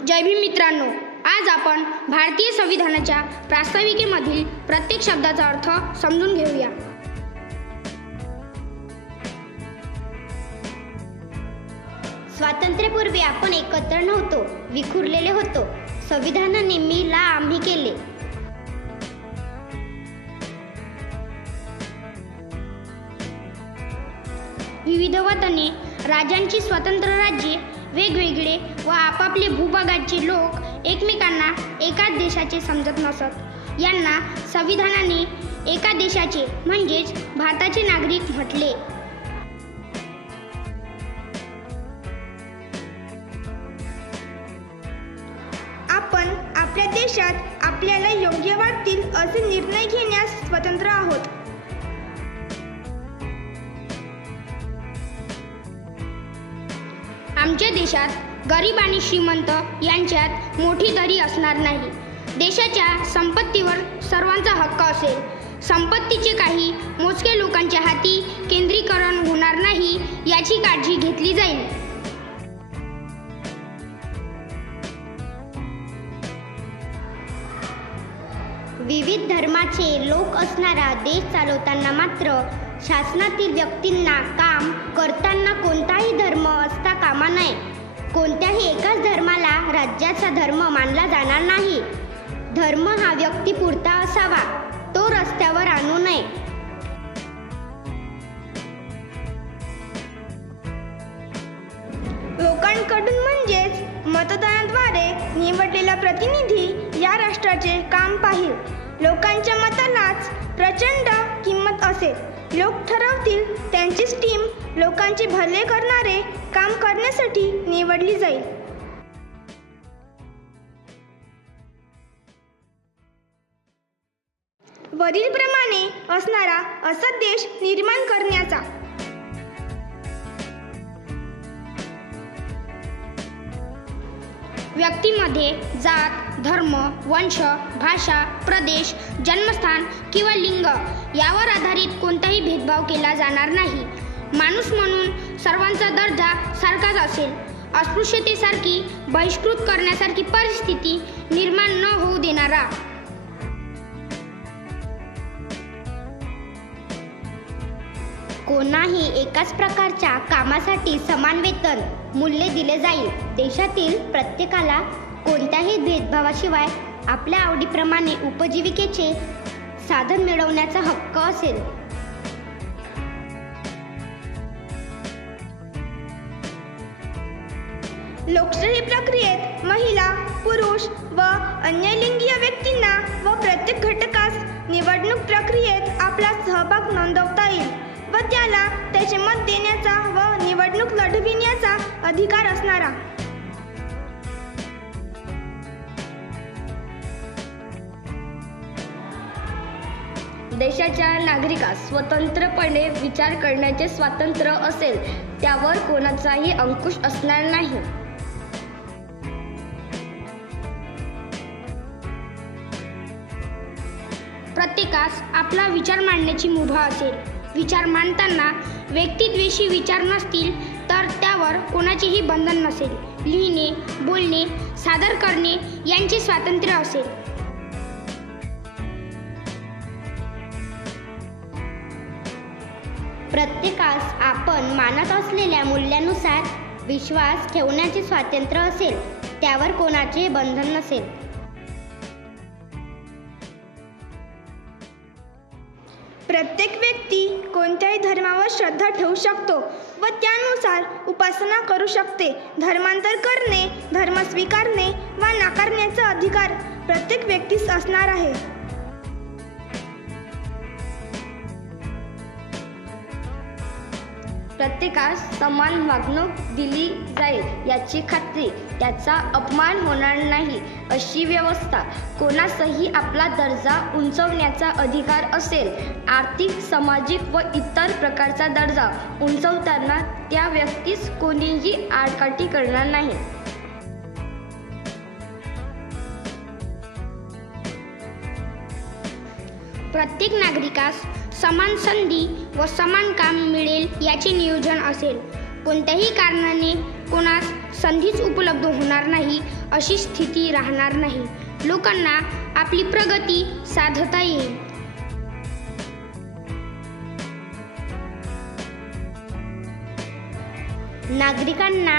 जय भीम मित्रांनो, आज आपण भारतीय संविधानाच्या प्रास्ताविकेमधील प्रत्येक शब्दाचा अर्थ समजून घेऊया. स्वातंत्र्यापूर्वी आपण एकत्र नव्हतो, विखुरलेले होतो. संविधानाने मी ला आम्ही केले. विविध वतने, राजांची स्वतंत्र राज्ये, वेगवेगळे व आपापले भूभागाचे लोक एकमेकांना एकाच देशाचे समजत नसत. यांना संविधानाने एका देशाचे म्हणजेच भारताचे नागरिक म्हटले. आपण आपल्या देशात आपल्याला योग्य वाटतील असे निर्णय घेण्यास स्वतंत्र आहोत. आमच्या देशात गरीब आणि श्रीमंत यांच्यात मोठी दरी असणार नाही. देशाच्या संपत्तीवर सर्वांचा हक्क असेल. संपत्तीचे काही मोजक्या लोकांच्या हाती केंद्रीकरण होणार नाही याची काळजी घेतली जाईल. विविध धर्माचे लोक असणारा देश चालवताना मात्र शासनातील व्यक्तींना काम करताना कोणताही धर्म असता कामा नये. कोणत्याही एकाच धर्माला राज्याचा धर्म मानला जाणार नाही. धर्म हा व्यक्तीपुरता असावा, तो रस्त्यावर आणू नये. लोकांकडून म्हणजेच मतदानाद्वारे निवडलेला प्रतिनिधी या राष्ट्राचे काम पाहिल. लोकांच्या मतालाच प्रचंड किंमत असेल. लोक ठरवतील त्यांचीच टीम लोकांचे भले करणारे काम करण्यासाठी निवडली जाईल. वरीलप्रमाणे असणारा असा देश निर्माण करण्याचा व्यक्तीमध्ये जात, धर्म, वंश, भाषा, प्रदेश, जन्मस्थान किंवा लिंग यावर आधारित कोणताही भेदभाव केला जाणार नाही. माणूस म्हणून सर्वांचा दर्जा सारखाच असेल. अस्पृश्यतेसारखी बहिष्कृत करण्यासारखी परिस्थिती निर्माण न होऊ देणारा. कोणाही एकाच प्रकारच्या कामासाठी समान वेतन मूल्य दिले जाईल. देशातील प्रत्येकाला कोणत्याही भेदभावाशिवाय आपल्या आवडीप्रमाणे उपजीविकेचे साधन मिळवण्याचा हक्क असेल. लोकशाही प्रक्रियेत महिला, पुरुष व अन्य लिंगीय व्यक्तींना व प्रत्येक घटकास निवडणूक प्रक्रियेत आपला सहभाग नोंदवता येईल व त्याला त्याचे मत देण्याचा व निवडणूक लढविण्याचा अधिकार असणारा. देशाच्या नागरिकास स्वतंत्रपणे विचार करण्याचे स्वातंत्र्य असेल. त्यावर कोणाचाही अंकुश असणार नाही. प्रत्येकास आपला विचार मांडण्याची मुभा असेल. विचार मांडताना व्यक्तिद्वेषी विचार नसतील तर त्यावर कोणाचेही बंधन नसेल. लिहिणे, बोलणे, सादर करणे यांचे स्वातंत्र्य असेल. प्रत्येकास आपण मानत असलेल्या मूल्यानुसार विश्वास ठेवण्याचे स्वातंत्र्य असेल. त्यावर कोणाचे बंधन नसेल. प्रत्येक व्यक्ती कोणत्याही धर्मावर श्रद्धा ठेवू शकतो व त्यानुसार उपासना करू शकते. धर्मांतर करणे, धर्म स्वीकारणे वा नाकारण्याचा अधिकार प्रत्येक व्यक्तीस असणार आहे. प्रत्येकास समान वागणूक दिली जाईल याची खात्री. त्याचा अपमान होणार नाही अशी व्यवस्था. कोणासही आपला दर्जा उंचवण्याचा अधिकार असेल. आर्थिक, सामाजिक व इतर प्रकारचा दर्जा उंचवताना त्या व्यक्तीस कोणीही आडकाठी करणार नाही. प्रत्येक नागरिकास समान संधी व समान काम मिळेल याचे नियोजन असेल. कोणत्याही कारणाने कोणास संधीच उपलब्ध होणार नाही अशी स्थिती राहणार नाही. लोकांना आपली प्रगती साधता येईल. नागरिकांना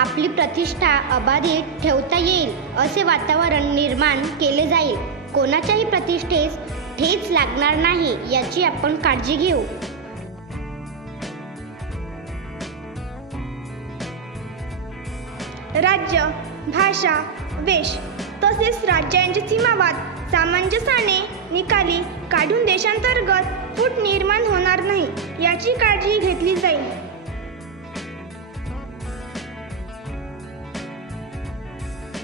आपली प्रतिष्ठा अबाधित ठेवता येईल असे वातावरण निर्माण केले जाईल. कोणाच्याही प्रतिष्ठेस ठेच लागणार नाही याची आपण काळजी घेऊ. राज्य, भाषा, वेश तसेच राज्यांचे सीमावाद सामंजस्याने निकाली काढून देशांतर्गत फूट निर्माण होणार नाही याची काळजी घेतली जाईल.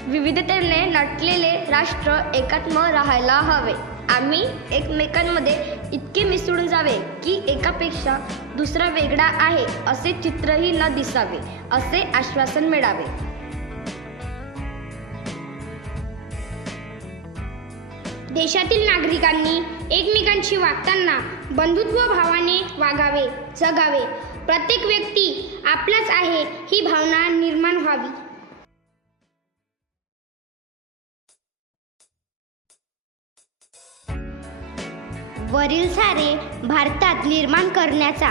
विविधतेने नटलेले राष्ट्र एकात्म राहायला हवे. आम्ही एकमेकांमध्ये इतके मिसळून जावे की एकापेक्षा दुसरा वेगळा आहे असे चित्रही न दिसावे असे आश्वासन मिळावे. देशातील नागरिकांनी एकमेकांशी वागताना बंधुत्व भावाने वागावे, जगावे. प्रत्येक व्यक्ती आपलाच आहे ही भावना निर्माण व्हावी. वरील सारे भारतात निर्माण करण्याचा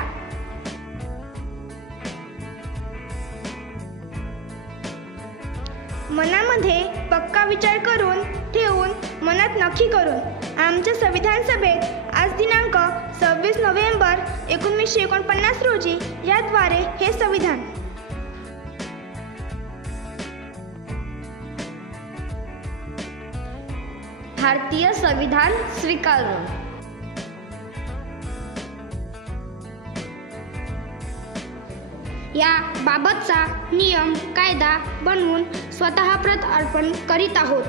मनामध्ये पक्का विचार करून ठेवून मनात नक्की करून आमच्या संविधान सभेत आज दिनांक 26 नोव्हेंबर 1949 रोजी याद्वारे हे संविधान भारतीय संविधान स्वीकारून या बाबतचा नियम कायदा बनवून स्वतः प्रत अर्पण करीत आहोत.